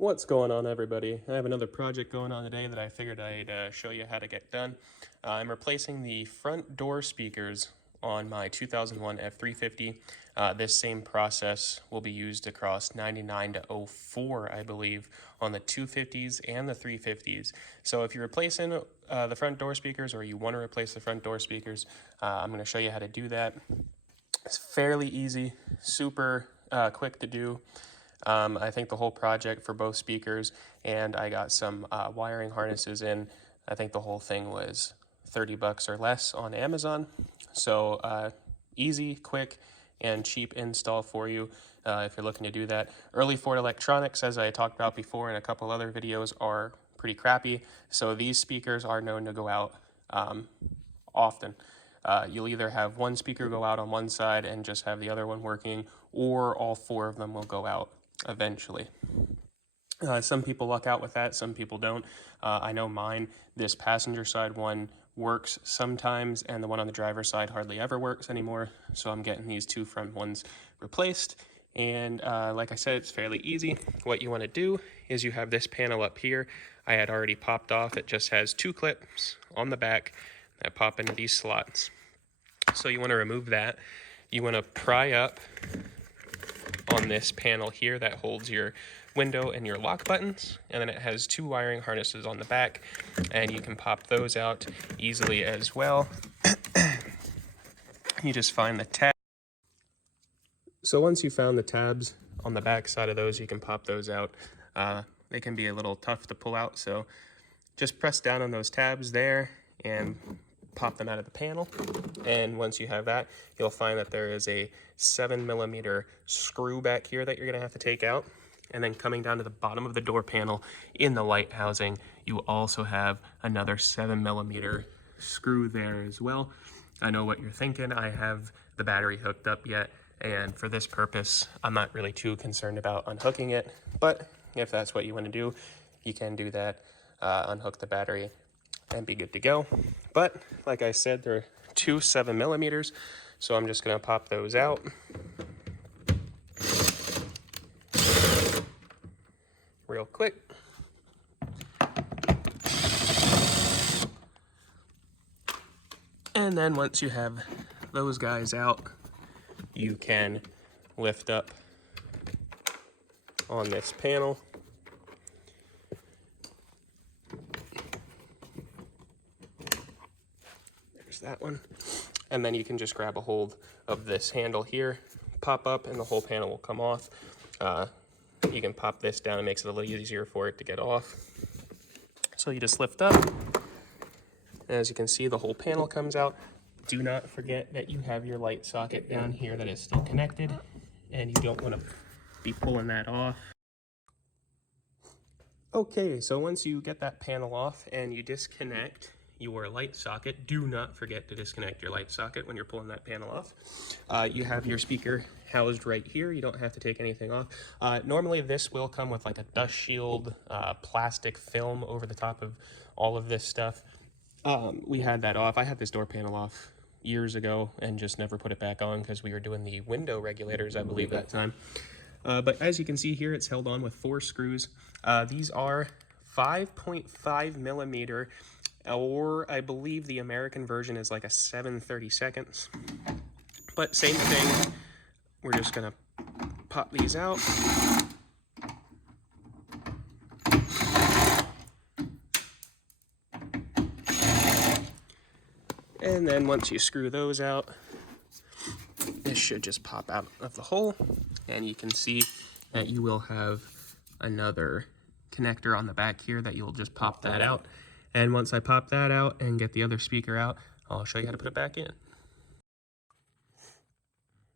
What's going on, everybody? I have another project going on today that I figured I'd show you how to get done. I'm replacing the front door speakers on my 2001 F-350. This same process will be used across 99 to 04, I believe, on the 250s and the 350s. So if you're replacing the front door speakers, or you want to replace the front door speakers, I'm going to show you how to do that. It's fairly easy, super quick to do. I think the whole project for both speakers, and I got some wiring harnesses in. I think the whole thing was 30 bucks or less on Amazon. So easy, quick, and cheap install for you if you're looking to do that. Early Ford electronics, as I talked about before in a couple other videos, are pretty crappy. So these speakers are known to go out often. You'll either have one speaker go out on one side and just have the other one working, or all four of them will go out eventually. Some people luck out with that, some people don't. I know mine, this passenger side one works sometimes, and the one on the driver's side hardly ever works anymore, so I'm getting these two front ones replaced. And like I said, it's fairly easy. What you want to do is you have this panel up here. I had already popped off. It just has two clips on the back that pop into these slots. So you want to remove that. You want to pry up on this panel here that holds your window and your lock buttons, and then it has two wiring harnesses on the back, and you can pop those out easily as well. You just find the tab. So once you found the tabs on the back side of those, you can pop those out. They can be a little tough to pull out, so just press down on those tabs there and pop them out of the panel. And once you have that, you'll find that there is a 7mm screw back here that you're going to have to take out. And then coming down to the bottom of the door panel in the light housing, you also have another 7mm screw there as well. I know what you're thinking. I have the battery hooked up yet, and for this purpose, I'm not really too concerned about unhooking it. But if that's what you want to do, you can do that, unhook the battery, and be good to go. But like I said, there are two 7mm, so I'm just going to pop those out. Real quick. And then once you have those guys out, you can lift up on this panel. There's that one. And then you can just grab a hold of this handle here, pop up, and the whole panel will come off. You can pop this down. It makes it a little easier for it to get off. So you just lift up. As you can see, the whole panel comes out. Do not forget that you have your light socket down here that is still connected, and you don't want to be pulling that off. Okay, so once you get that panel off and you disconnect your light socket, do not forget to disconnect your light socket when you're pulling that panel off. You have your speaker housed right here. You don't have to take anything off. Normally this will come with like a dust shield, plastic film over the top of all of this stuff. We had that off. I had this door panel off years ago and just never put it back on because we were doing the window regulators, I believe, that time. But as you can see here, it's held on with 4 screws. These are 5.5mm, or I believe the American version is like a 7/32. But same thing, we're just gonna pop these out. And then once you screw those out, this should just pop out of the hole, and you can see that you will have another connector on the back here that you'll just pop that out. And once I pop that out and get the other speaker out, I'll show you how to put it back in.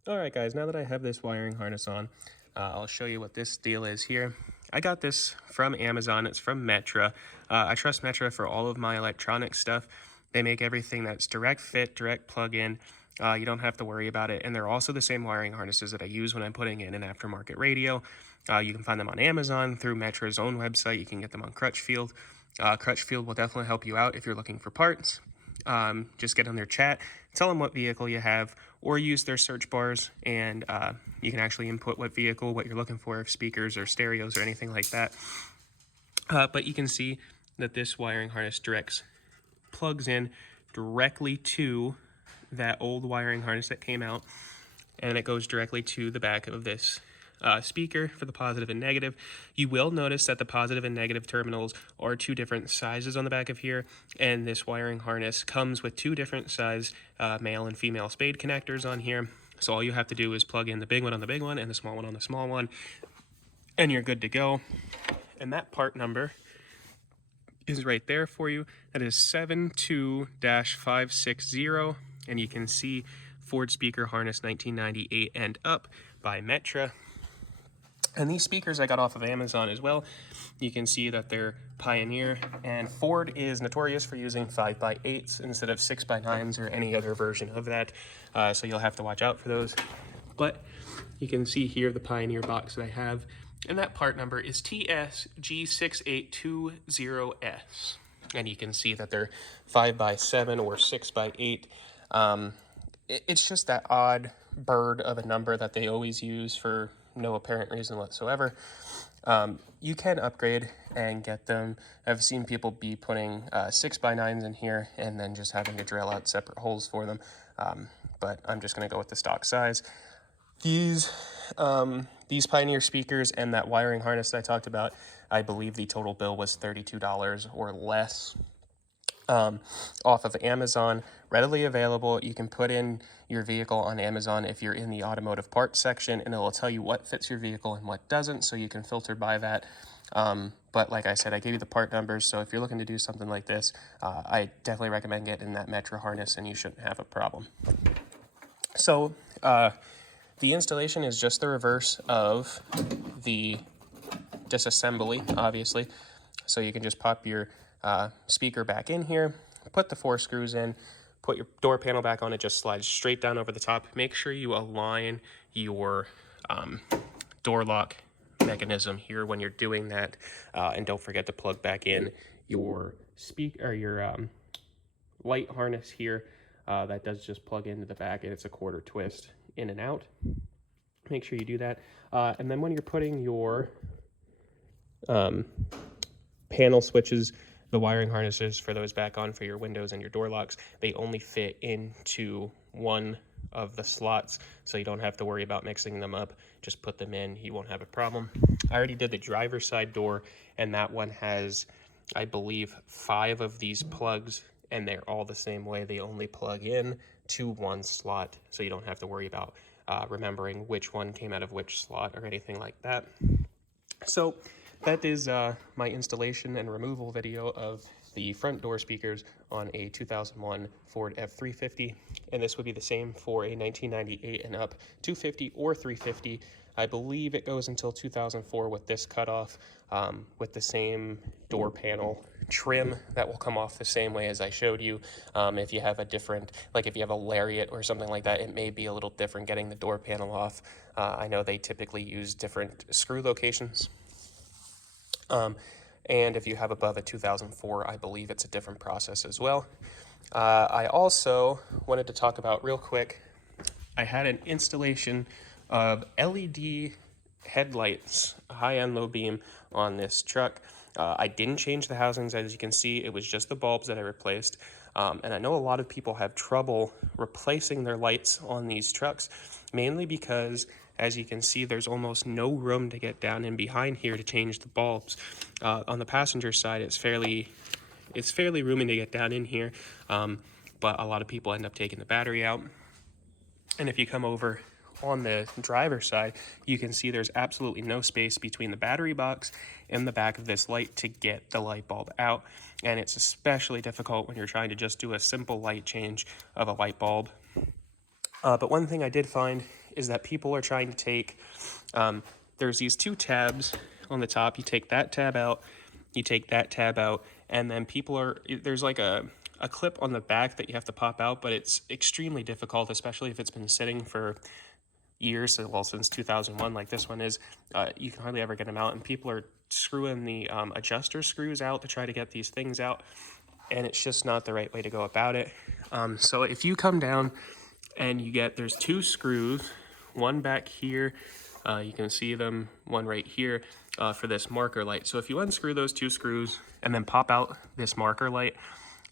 Alright guys, now that I have this wiring harness on, I'll show you what this deal is here. I got this from Amazon. It's from Metra. I trust Metra for all of my electronic stuff. They make everything that's direct fit, direct plug-in. You don't have to worry about it. And they're also the same wiring harnesses that I use when I'm putting in an aftermarket radio. You can find them on Amazon, through Metra's own website. You can get them on Crutchfield. Crutchfield will definitely help you out if you're looking for parts. Just get on their chat, tell them what vehicle you have, or use their search bars, and you can actually input what vehicle, what you're looking for, if speakers or stereos or anything like that. But you can see that this wiring harness plugs in directly to that old wiring harness that came out, and it goes directly to the back of this speaker for the positive and negative. You will notice that the positive and negative terminals are two different sizes on the back of here, and this wiring harness comes with two different size male and female spade connectors on here. So all you have to do is plug in the big one on the big one and the small one on the small one, and you're good to go. And that part number is right there for you. That is 72-560, and you can see Ford Speaker Harness 1998 and up by Metra. And these speakers I got off of Amazon as well. You can see that they're Pioneer, and Ford is notorious for using 5x8s instead of 6x9s or any other version of that, so you'll have to watch out for those. But you can see here the Pioneer box that I have, and that part number is TSG6820S. And you can see that they're 5x7 or 6x8. It's just that odd bird of a number that they always use for no apparent reason whatsoever. You can upgrade and get them. I've seen people be putting 6x9s in here and then just having to drill out separate holes for them. But I'm just going to go with the stock size. These Pioneer speakers and that wiring harness that I talked about, I believe the total bill was $32 or less. Off of Amazon, readily available. You can put in your vehicle on Amazon if you're in the automotive parts section, and it will tell you what fits your vehicle and what doesn't, so you can filter by that. But like I said, I gave you the part numbers, so if you're looking to do something like this, I definitely recommend getting that Metra harness, and you shouldn't have a problem. So the installation is just the reverse of the disassembly, obviously. So you can just pop your speaker back in here, put the 4 screws in, put your door panel back on. It just slides straight down over the top. Make sure you align your door lock mechanism here when you're doing that, and don't forget to plug back in your light harness here. That does just plug into the back, and it's a quarter twist in and out. Make sure you do that, and then when you're putting your panel switches, the wiring harnesses for those back on for your windows and your door locks, they only fit into one of the slots, so you don't have to worry about mixing them up. Just put them in, you won't have a problem. I already did the driver's side door, and that one has, I believe, 5 of these plugs, and they're all the same way. They only plug in to one slot, so you don't have to worry about remembering which one came out of which slot or anything like that. So that is my installation and removal video of the front door speakers on a 2001 Ford F-350, and this would be the same for a 1998 and up 250 or 350. I believe it goes until 2004 with this cutoff, with the same door panel trim that will come off the same way as I showed you. If you have a different, like if you have a Lariat or something like that, it may be a little different getting the door panel off. I know they typically use different screw locations. And if you have above a 2004, I believe it's a different process as well. I also wanted to talk about real quick, I had an installation of LED headlights, high and low beam, on this truck. I didn't change the housings, as you can see. It was just the bulbs that I replaced. And I know a lot of people have trouble replacing their lights on these trucks, mainly because, as you can see, there's almost no room to get down in behind here to change the bulbs. On the passenger side, it's fairly roomy to get down in here, but a lot of people end up taking the battery out. And if you come over on the driver's side, you can see there's absolutely no space between the battery box and the back of this light to get the light bulb out. And it's especially difficult when you're trying to just do a simple light change of a light bulb. But one thing I did find is that people are trying to take, there's these 2 tabs on the top. You take that tab out, you take that tab out, and then there's like a clip on the back that you have to pop out, but it's extremely difficult, especially if it's been sitting for years, well, since 2001, like this one is. You can hardly ever get them out, and people are screwing the adjuster screws out to try to get these things out, and it's just not the right way to go about it. So if you come down and there's 2 screws, one back here, you can see them, one right here, for this marker light. So if you unscrew those 2 screws and then pop out this marker light,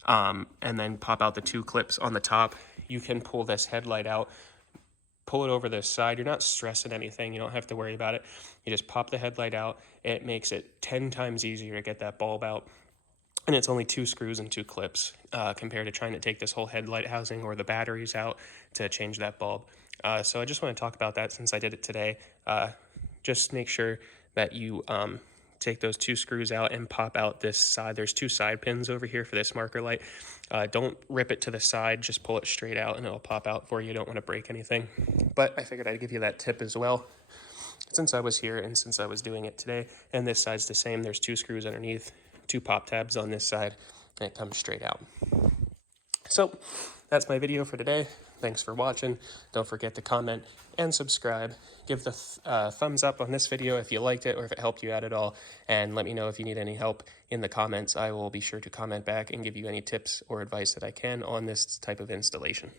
and then pop out the 2 clips on the top, you can pull this headlight out, pull it over this side. You're not stressing anything. You don't have to worry about it. You just pop the headlight out. It makes it 10 times easier to get that bulb out. And it's only 2 screws and 2 clips, compared to trying to take this whole headlight housing or the batteries out to change that bulb. So I just want to talk about that since I did it today. Just make sure that you take those 2 screws out and pop out this side. There's 2 side pins over here for this marker light. Don't rip it to the side, just pull it straight out and it'll pop out for you. You don't want to break anything. But I figured I'd give you that tip as well, since I was here and since I was doing it today. And this side's the same. There's 2 screws underneath, 2 pop tabs on this side, and it comes straight out. So that's my video for today. Thanks for watching. Don't forget to comment and subscribe. Give the thumbs up on this video if you liked it or if it helped you out at all. And let me know if you need any help in the comments. I will be sure to comment back and give you any tips or advice that I can on this type of installation.